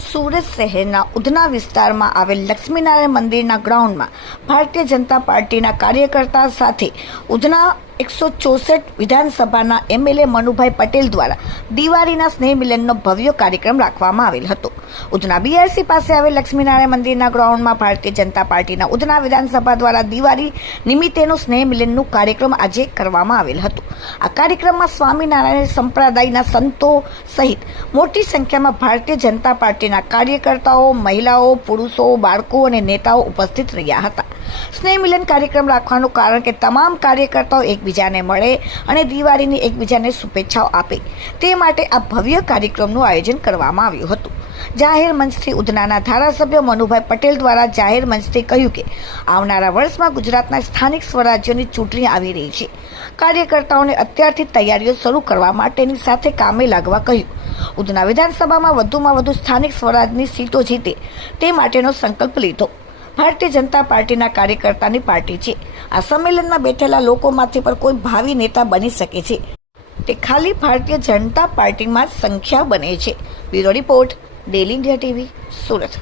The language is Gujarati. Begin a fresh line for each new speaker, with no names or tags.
સુરત શહેરના ઉધના વિસ્તારમાં આવેલ લક્ષ્મીનારાયણ મંદિરના ગ્રાઉન્ડમાં ભારતીય જનતા પાર્ટીના કાર્યકર્તા સાથે ઉધના એકસો ચોસઠ વિધાનસભાના એમએલએ મનુભાઈ પટેલ દ્વારા દિવાળીના સ્નેહ મિલનનો ભવ્ય કાર્યક્રમ રાખવામાં આવેલ હતો. ઉધના બીઆરસી પાસે આવેલ લક્ષ્મીનારાયણ મંદિરના ગ્રાઉન્ડમાં ભારતીય જનતા પાર્ટીના ઉધના વિધાનસભા દ્વારા દિવાળી નિમિત્તેનો સ્નેહ મિલનનું કાર્યક્રમ આજે કરવામાં આવેલ હતો. આ કાર્યક્રમમાં સ્વામિનારાયણ સંપ્રદાયના સંતો સહિત મોટી સંખ્યામાં ભારતીય જનતા પાર્ટીના કાર્યકર્તાઓ, મહિલાઓ, પુરુષો, બાળકો અને નેતાઓ ઉપસ્થિત રહ્યા હતા. સ્નેહ મિલન કાર્યક્રમ રાખવાનું કારણ કે તમામ કાર્યકર્તાઓ એકબીજાને મળે અને દિવાળીની એકબીજાને શુભેચ્છાઓ આપે. તે માટે આ ભવ્ય કાર્યક્રમનું આયોજન કરવામાં આવ્યું હતું. જાહેર મંચથી ઉધનાના ધારાસભ્ય મનુભાઈ પટેલ દ્વારા જાહેર મંચથી કહ્યું કે, આવનારા વર્ષમાં ગુજરાતના સ્થાનિક સ્વરાજ્યોની ચૂંટણી આવી રહી છે. કાર્યકર્તાઓને અત્યારથી તૈયારીઓ શરૂ કરવા માટેની સાથે કામે લાગવા કહ્યું. ઉધના વિધાનસભામાં વધુમાં વધુ સ્થાનિક સ્વરાજની સીટો જીતે તે માટેનો સંકલ્પ લીધો. ભારતીય જનતા પાર્ટીના કાર્યકર્તાની પાર્ટી છે. આ સંમેલનમાં બેઠેલા લોકોમાંથી પણ કોઈ ભાવિ નેતા બની શકે છે. તે ખાલી ભારતીય જનતા પાર્ટીમાં સંખ્યા બને છે. Bureau report daily India TV, Surat.